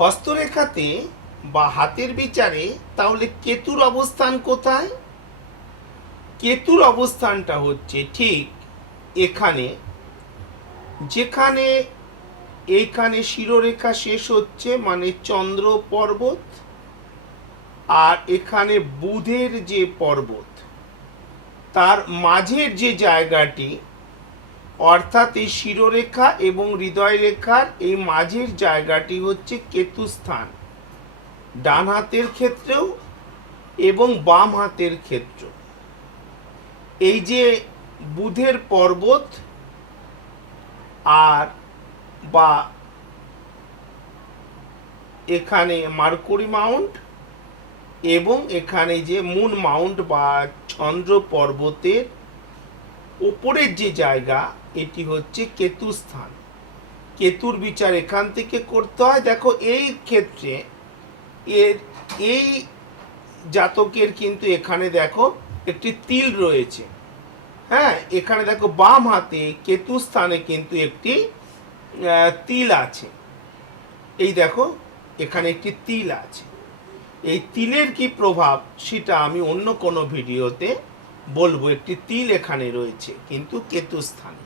হস্তরেখাতে বা হাতের বিচারে তাহলে কেতুর অবস্থান কোথায়? কেতুর অবস্থানটা হচ্ছে ঠিক এখানে। যেখানে এইখানে শিরোরেখা শেষ হচ্ছে মানে চন্দ্র পর্বত আর এখানে বুধের যে পর্বত, তার মাঝের যে জায়গাটি অর্থাৎ এই শিরোরেখা এবং হৃদয় রেখার এই মাঝের জায়গাটি হচ্ছে কেতু স্থান ডান হাতের ক্ষেত্রেও এবং বাম হাতের ক্ষেত্র। এই যে বুধের পর্বত আর বা এখানে মার্কুরি মাউন্ট এবং এখানে যে মুন মাউন্ট বা চন্দ্র পর্বতের উপরের যে জায়গা, এটি হচ্ছে কেতু স্থান। কেতুর বিচার এখান থেকে করতে হয়। দেখো, এই ক্ষেত্রে এর, এই জাতকের কিন্তু এখানে দেখো একটি তিল রয়েছে। হ্যাঁ এখানে দেখো বাম হাতে কেতু স্থানে কিন্তু একটি তিল আছে। এই দেখো, এখানে একটি তিল আছে। এই তিলের কি প্রভাব, সেটা আমি অন্য কোনো ভিডিওতে বলব একটি তিল এখানে রয়েছে কিন্তু কেতু স্থানে